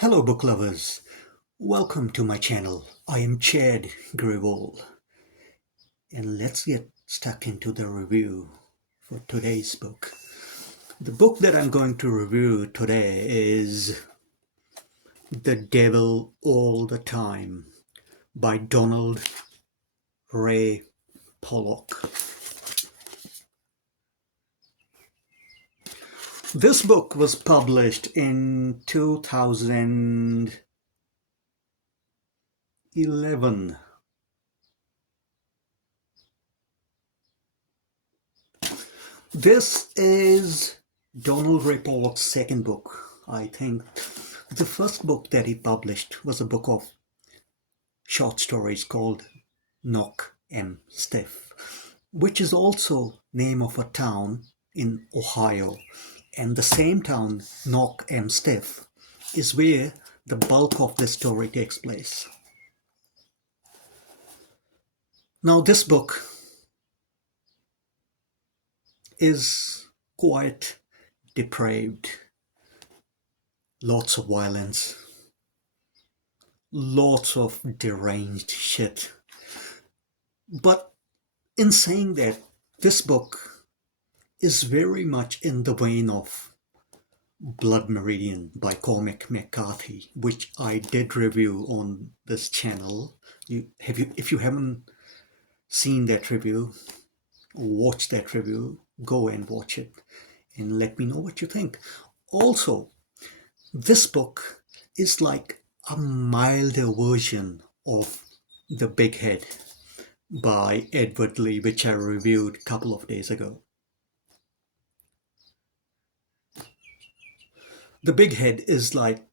Hello book lovers, welcome to my channel. I am Chad Grewal and let's get stuck into the review for today's book. The book that I'm going to review today is The Devil All the Time by Donald Ray Pollock. This book was published in 2011. This is Donald Ray Pollock's second book. I think the first book that he published was a book of short stories called Knock 'em Stiff, which is also name of a town in Ohio. And the same town, Knock 'em Stiff, is where the bulk of the story takes place. Now this book is quite depraved. Lots of violence. Lots of deranged shit. But in saying that, this book is very much in the vein of Blood Meridian by Cormac McCarthy, which I did review on this channel. If you haven't seen that review, watch that review, go and watch it and let me know what you think. Also, this book is like a milder version of The Big Head by Edward Lee, which I reviewed a couple of days ago. The Big Head is like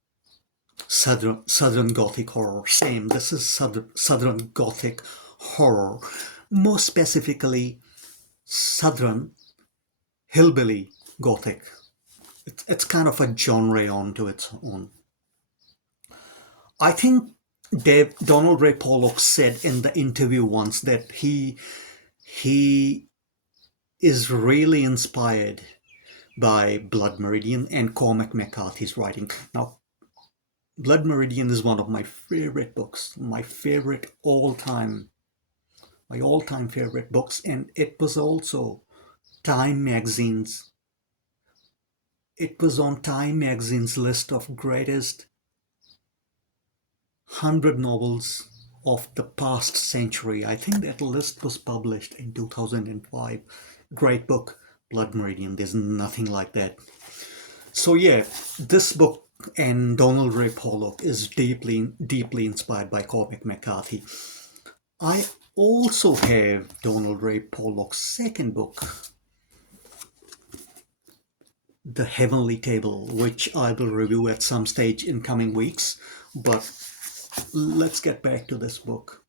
Southern Gothic horror. Same, this is Southern Gothic horror. More specifically, Southern Hillbilly Gothic. It's kind of a genre onto its own. I think Donald Ray Pollock said in the interview once that he is really inspired by Blood Meridian and Cormac McCarthy's writing. Now, Blood Meridian is one of my favorite books, my all-time favorite books, and it was also Time Magazine's. It was on Time Magazine's list of greatest 100 novels of the past century. I think that list was published in 2005. Great book, Blood Meridian. There's nothing like that. So yeah, this book and Donald Ray Pollock is deeply inspired by Cormac McCarthy. I also have Donald Ray Pollock's second book, The Heavenly Table, which I will review at some stage in coming weeks. But let's get back to this book.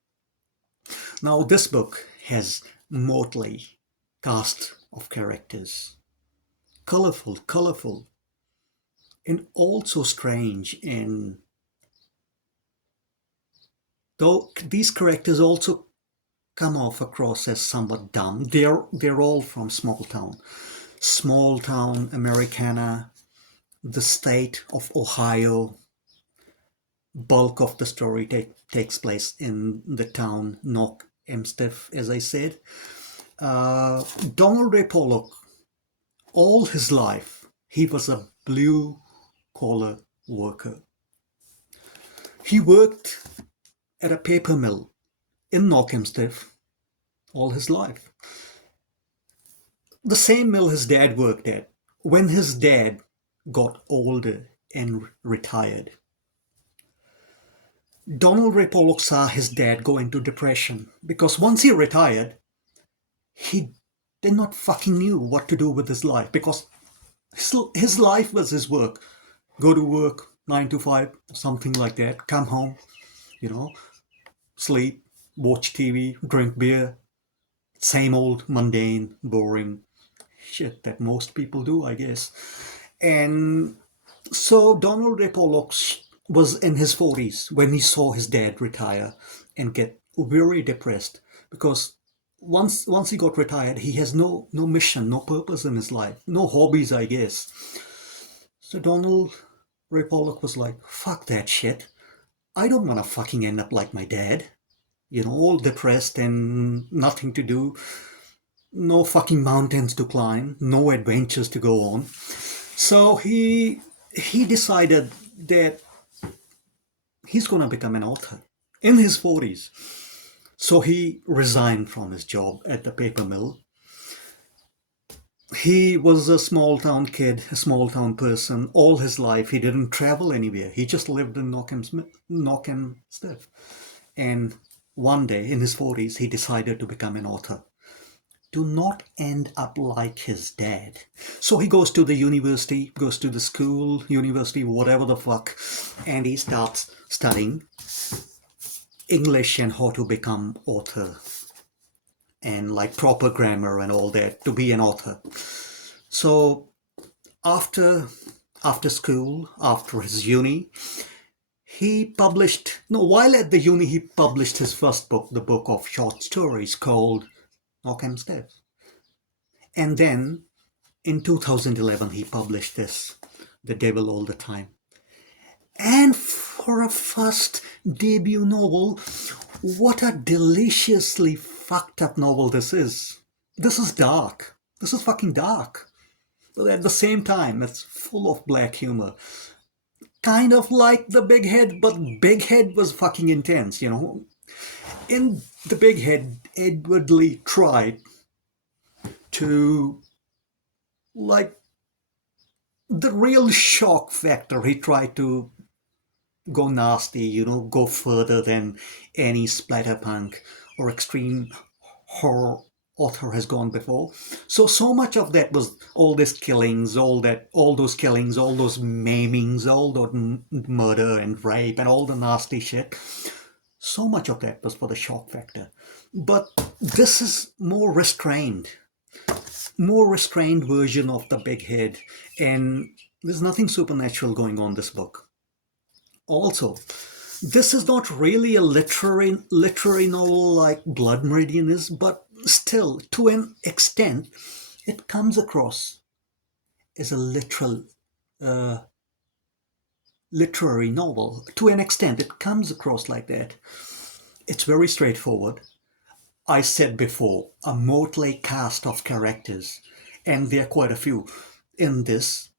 Now, this book has motley cast of characters. Colorful, and also strange. And though these characters also come off across as somewhat dumb, they're all from small town Americana, the state of Ohio. Bulk of the story takes place in the town Knock 'em Stiff, as I said. Donald Ray Pollock, all his life, he was a blue-collar worker. He worked at a paper mill in Knock 'em Stiff all his life. The same mill his dad worked at when his dad got older and retired. Donald Ray Pollock saw his dad go into depression because once he retired, he did not fucking knew what to do with his life, because his life was his work. Go to work, 9 to 5, something like that. Come home, sleep, watch TV, drink beer. Same old mundane, boring shit that most people do, I guess. And so Donald Ray Pollock was in his 40s when he saw his dad retire and get very depressed, because once he got retired, he has no mission, no purpose in his life, no hobbies, I guess. So Donald Ray Pollock was like, fuck that shit. I don't want to fucking end up like my dad. All depressed and nothing to do, no fucking mountains to climb, no adventures to go on. So he decided that he's going to become an author in his 40s. So he resigned from his job at the paper mill. He was a small town kid, a small town person. All his life, he didn't travel anywhere. He just lived in Knockemstiff. And one day in his 40s, he decided to become an author. To not end up like his dad. So he goes to the university, goes to the school, university, whatever the fuck, and he starts studying English and how to become author and like proper grammar and all that to be an author. So after school, after his uni, while at the uni he published his first book, the book of short stories called Knockham's Death. And then in 2011 he published this, The Devil All the Time. And for a first debut novel, what a deliciously fucked up novel this is. This is dark. This is fucking dark. But at the same time, it's full of black humor. Kind of like The Big Head, but Big Head was fucking intense, In The Big Head, Edward Lee tried to, like, the real shock factor. He tried to go nasty, go further than any splatterpunk or extreme horror author has gone before. So much of that was all these killings, all those killings, all those maimings, all that murder and rape and all the nasty shit. So much of that was for the shock factor. But this is more restrained version of The Big Head, and there's nothing supernatural going on in this book. Also, this is not really a literary novel like Blood Meridian is, but still, to an extent, it comes across as a literary novel. To an extent, it comes across like that. It's very straightforward. I said before, a motley cast of characters, and there are quite a few in this.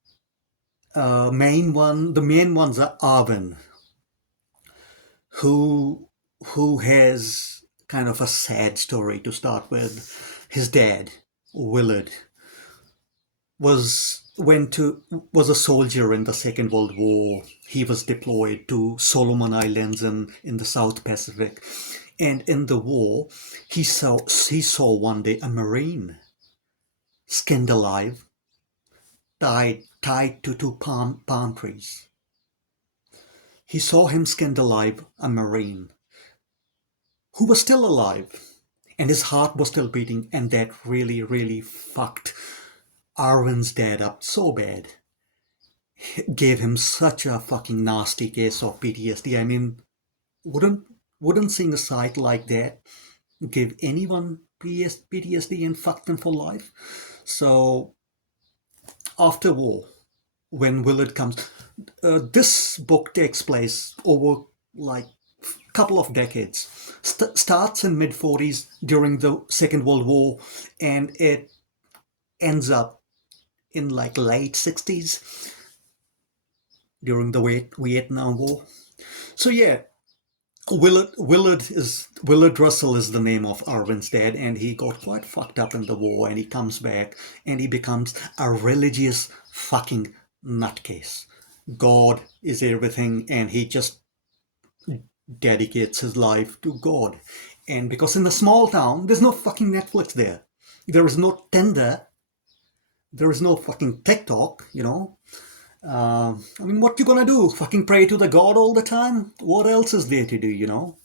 The main ones are Arvin, who has kind of a sad story to start with. His dad, Willard, was a soldier in the Second World War. He was deployed to Solomon Islands in the South Pacific, and in the war, he saw one day a Marine skinned alive, tied to two palm trees. He saw him skinned alive, a Marine, who was still alive, and his heart was still beating, and that really, really fucked Arvin's dad up so bad. It gave him such a fucking nasty case of PTSD. I mean, wouldn't seeing a sight like that give anyone PTSD and fuck them for life? So, after war, when Willard comes, this book takes place over like a couple of decades. Starts in mid-40s during the Second World War, and it ends up in like late 60s during the Vietnam War. So yeah, Willard Russell is the name of Arvin's dad, and he got quite fucked up in the war, and he comes back and he becomes a religious fucking nutcase. God is everything, and he just dedicates his life to God. And because in a small town, there's no fucking Netflix there. There is no Tinder. There is no fucking TikTok, I mean, what you gonna do? Fucking pray to the God all the time? What else is there to do,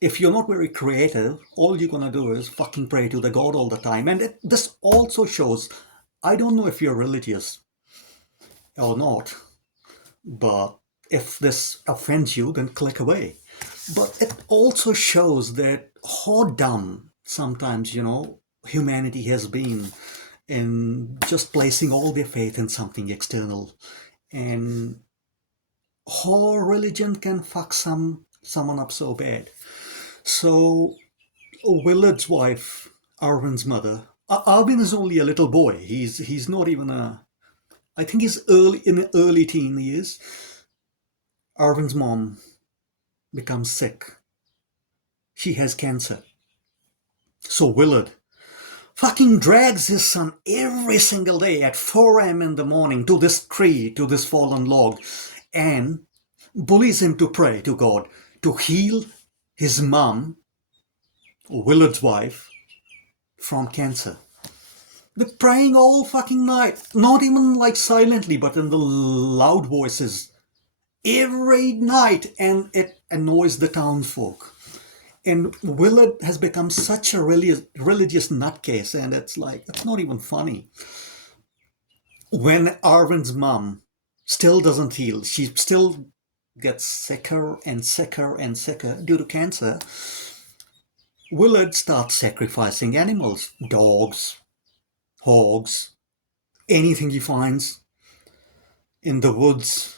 If you're not very creative, all you're gonna do is fucking pray to the God all the time. And this also shows, I don't know if you're religious or not, but if this offends you, then click away. But it also shows that how dumb sometimes, humanity has been in just placing all their faith in something external. And how religion can fuck someone up so bad. So Willard's wife, Arvin's mother. Arvin is only a little boy. He's not even a. I think he's early teen years. Arvin's mom becomes sick. She has cancer. So Willard fucking drags his son every single day at 4 a.m. in the morning to this tree, to this fallen log, and bullies him to pray to God to heal his mom, Willard's wife, from cancer. They're praying all fucking night, not even like silently, but in the loud voices every night, and it annoys the townsfolk. And Willard has become such a religious nutcase, and it's like, it's not even funny. When Arvin's mom still doesn't heal, she still gets sicker and sicker and sicker due to cancer, Willard starts sacrificing animals, dogs, hogs, anything he finds in the woods.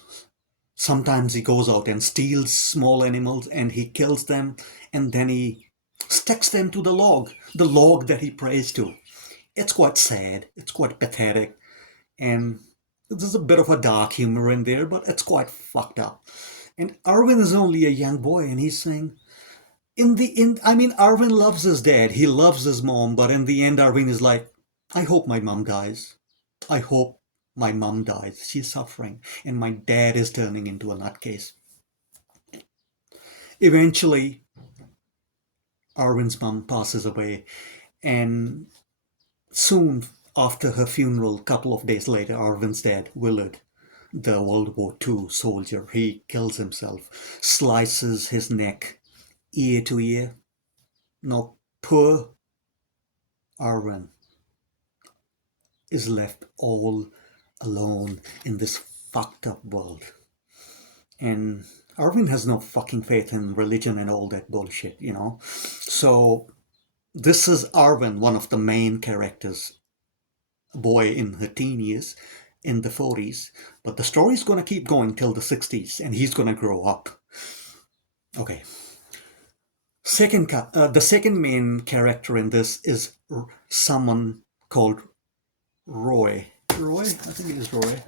Sometimes he goes out and steals small animals and he kills them, and then he sticks them to the log that he prays to. It's quite sad, it's quite pathetic, and there's a bit of a dark humor in there, but it's quite fucked up. And Arvin is only a young boy, and he's saying, Arvin loves his dad, he loves his mom, but in the end, Arvin is like, I hope my mom dies. I hope my mom dies. She's suffering, and my dad is turning into a nutcase. Eventually, Arvin's mom passes away, and soon after her funeral, a couple of days later, Arvin's dad, Willard, the World War II soldier, he kills himself, slices his neck, ear to ear. Now, poor Arvin is left all alone in this fucked up world. And Arvin has no fucking faith in religion and all that bullshit, you know? So, this is Arvin, one of the main characters, a boy in her teen years, in the 40s. But the story's gonna keep going till the 60s, and he's gonna grow up. Okay. The second main character in this is someone called Roy. Roy? I think it is Roy.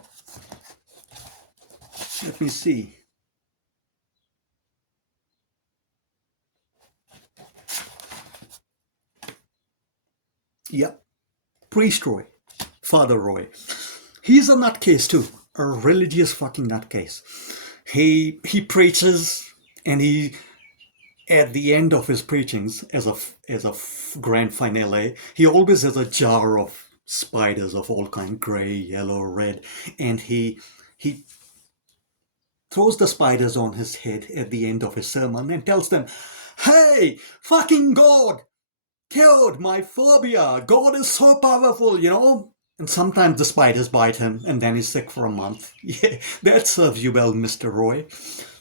Let me see. Yep. Priest Roy. Father Roy. He's a nutcase too. A religious fucking nutcase. He preaches, and he, at the end of his preachings, as a grand finale, he always has a jar of spiders of all kind, gray, yellow, red, and he throws the spiders on his head at the end of his sermon and tells them, hey, fucking God killed my phobia. God is so powerful, you know? And sometimes the spiders bite him, and then he's sick for a month. Yeah, that serves you well, Mr. Roy.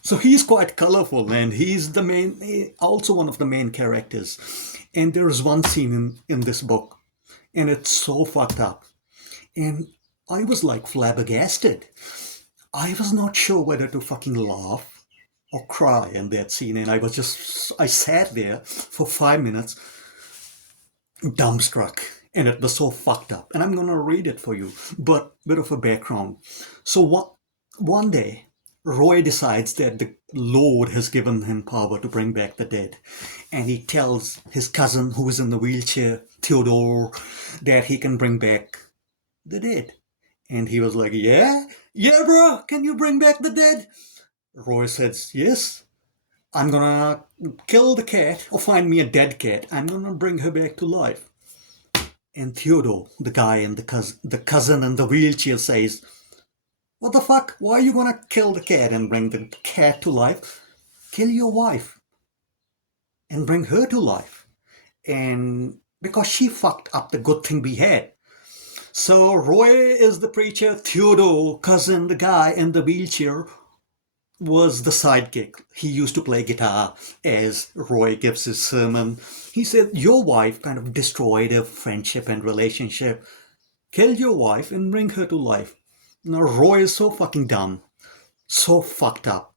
So he's quite colorful, and he's also one of the main characters. And there's one scene in this book, and it's so fucked up. And I was like flabbergasted. I was not sure whether to fucking laugh or cry in that scene, and I sat there for 5 minutes, dumbstruck, and it was so fucked up. And I'm gonna read it for you, but bit of a background. So one day, Roy decides that the Lord has given him power to bring back the dead, and he tells his cousin, who is in the wheelchair, Theodore, that he can bring back the dead. And he was like, yeah, bro, can you bring back the dead? Roy says, yes, I'm gonna kill the cat, or find me a dead cat. I'm gonna bring her back to life. And Theodore, the guy and the cousin in the wheelchair, says, what the fuck? Why are you gonna kill the cat and bring the cat to life? Kill your wife and bring her to life. And because she fucked up the good thing we had. So Roy is the preacher, Theodore, cousin, the guy in the wheelchair, was the sidekick. He used to play guitar as Roy gives his sermon. He said, your wife kind of destroyed a friendship and relationship. Kill your wife and bring her to life. Now Roy is so fucking dumb. So fucked up.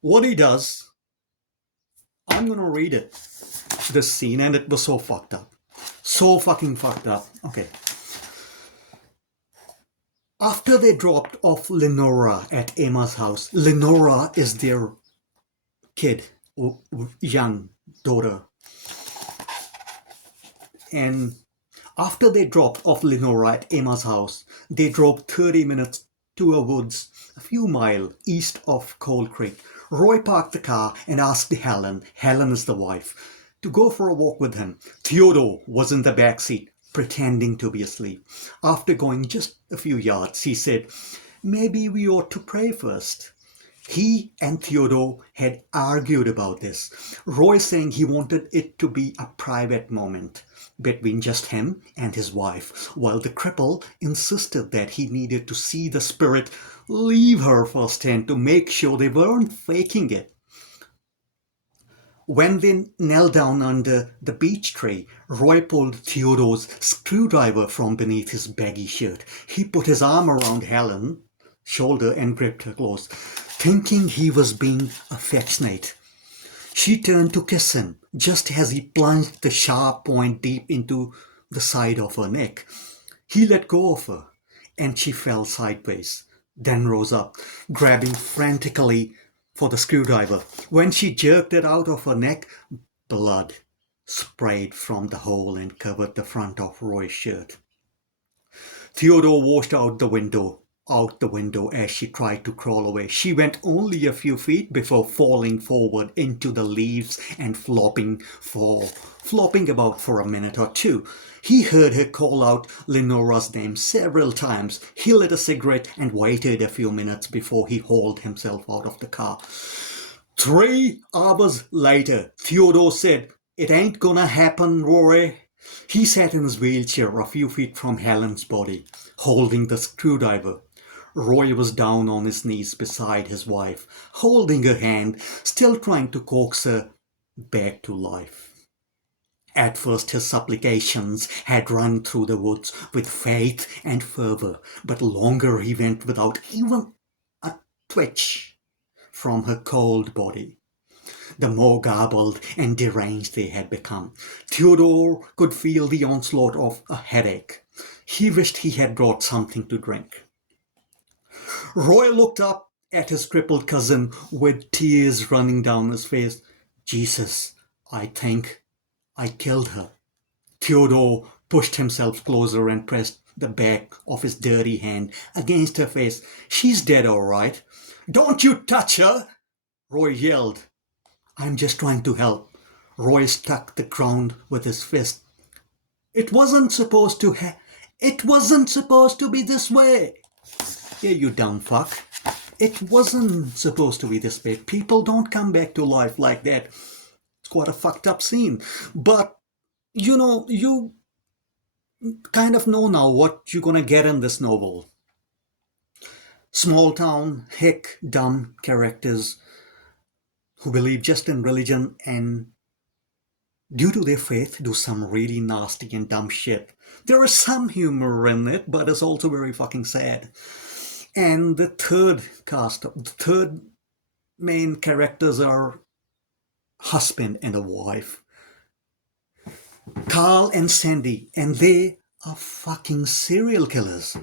What he does, I'm gonna read it, this scene, and it was so fucked up. So fucking fucked up. Okay. After they dropped off Lenora at Emma's house, Lenora is their kid, young daughter. And after they dropped off Lenora at Emma's house, they drove 30 minutes to a woods a few miles east of Coal Creek. Roy parked the car and asked Helen is the wife, to go for a walk with him. Theodore was in the back seat, pretending to be asleep. After going just a few yards, he said, "Maybe we ought to pray first." He and Theodore had argued about this, Roy saying he wanted it to be a private moment between just him and his wife, while the cripple insisted that he needed to see the spirit leave her firsthand to make sure they weren't faking it. When they knelt down under the beech tree, Roy pulled Theodore's screwdriver from beneath his baggy shirt. He put his arm around Helen's shoulder and gripped her close, thinking he was being affectionate. She turned to kiss him, just as he plunged the sharp point deep into the side of her neck. He let go of her, and she fell sideways, then rose up, grabbing frantically for the screwdriver. When she jerked it out of her neck, blood sprayed from the hole and covered the front of Roy's shirt. Theodore watched out the window as she tried to crawl away. She went only a few feet before falling forward into the leaves and flopping about for a minute or two. He heard her call out Lenora's name several times. He lit a cigarette and waited a few minutes before he hauled himself out of the car. 3 hours later, Theodore said, "It ain't gonna happen, Rory." He sat in his wheelchair a few feet from Helen's body, holding the screwdriver. Roy was down on his knees beside his wife, holding her hand, still trying to coax her back to life. At first his supplications had rung through the woods with faith and fervor, but longer he went without even a twitch from her cold body, the more garbled and deranged they had become. Theodore could feel the onslaught of a headache. He wished he had brought something to drink. Roy looked up at his crippled cousin with tears running down his face. "Jesus, I think I killed her." Theodore pushed himself closer and pressed the back of his dirty hand against her face. "She's dead, all right." "Don't you touch her!" Roy yelled. "I'm just trying to help." Roy struck the ground with his fist. It wasn't supposed to be this way." "Yeah, you dumb fuck. It wasn't supposed to be this way. People don't come back to life like that." It's quite a fucked up scene. But, you kind of know now what you're gonna get in this novel. Small town, hick, dumb characters who believe just in religion and, due to their faith, do some really nasty and dumb shit. There is some humor in it, but it's also very fucking sad. And the third main characters are husband and a wife, Carl and Sandy, and they are fucking serial killers.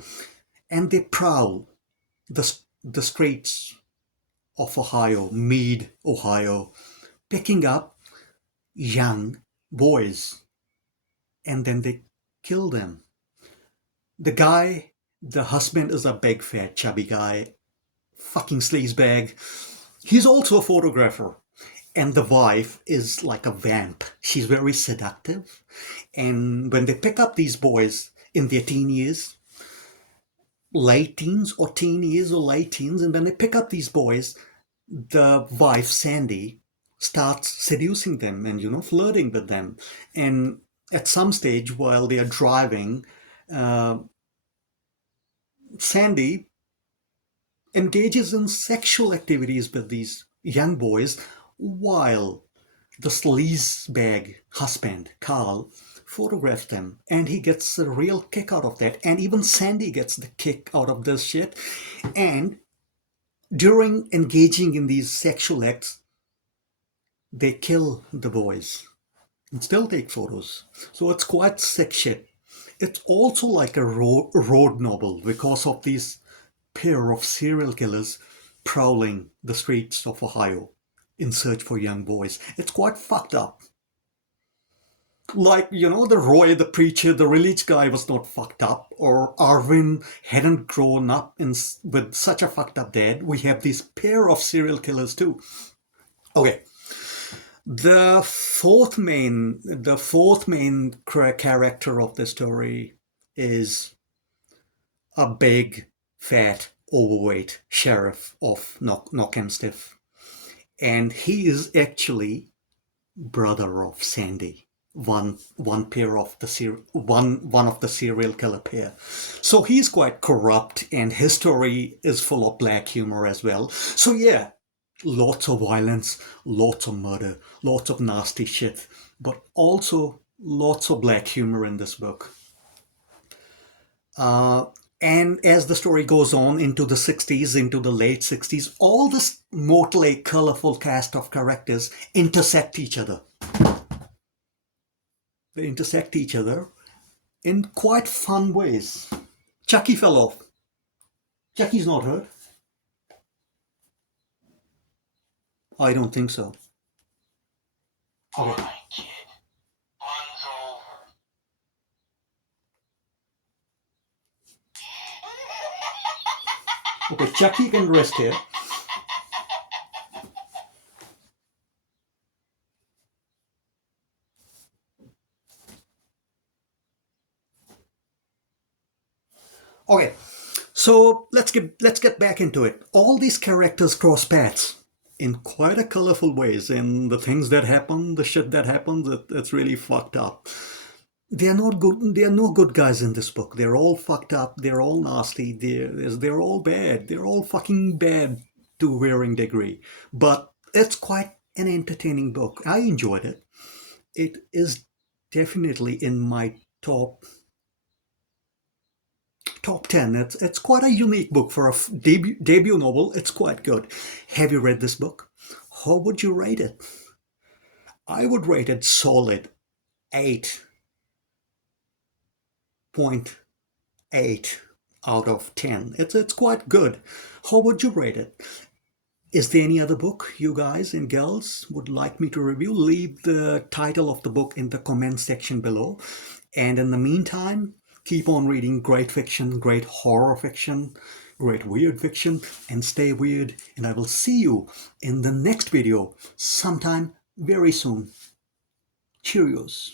And they prowl the streets of Meade, Ohio, picking up young boys, and then they kill them. The husband is a big, fat, chubby guy, fucking sleazebag. He's also a photographer. And the wife is like a vamp. She's very seductive. And when they pick up these boys in their teen years, late teens or teen years or late teens, and when they pick up these boys, the wife, Sandy, starts seducing them and, flirting with them. And at some stage while they are driving, Sandy engages in sexual activities with these young boys while the sleazebag husband, Carl, photographs them. And he gets a real kick out of that. And even Sandy gets the kick out of this shit. And during engaging in these sexual acts, they kill the boys and still take photos. So it's quite sick shit. It's also like a road novel because of these pair of serial killers prowling the streets of Ohio in search for young boys. It's quite fucked up. Like, the Roy, the preacher, the religious guy was not fucked up, or Arvin hadn't grown up with such a fucked up dad. We have these pair of serial killers too. Okay, the fourth main character of the story is a big, fat, overweight sheriff of Knockemstiff, and he is actually brother of Sandy, one pair of the one of the serial killer pair. So he's quite corrupt, and his story is full of black humor as well. So yeah, lots of violence, lots of murder, lots of nasty shit, but also lots of black humor in this book. Uh, and as the story goes on into the 60s, into the late 60s, all this motley, colorful cast of characters intersect each other. They intersect each other in quite fun ways. Chucky fell off. Chucky's not hurt. I don't think so. Okay. Okay, Chucky can rest here. Okay, so let's get back into it. All these characters cross paths in quite a colorful ways, and the things that happen, the shit that happens, it's really fucked up. They're not good. There are no good guys in this book. They're all fucked up. They're all nasty. They're all bad. They're all fucking bad to varying degree. But it's quite an entertaining book. I enjoyed it. It is definitely in my top 10. It's quite a unique book for a debut novel. It's quite good. Have you read this book? How would you rate it? I would rate it solid 8.8 out of 10. It's quite good. How would you rate it? Is there any other book you guys and girls would like me to review? Leave the title of the book in the comment section below. And in the meantime, keep on reading great fiction, great horror fiction, great weird fiction, and stay weird. And I will see you in the next video sometime very soon. Cheerios.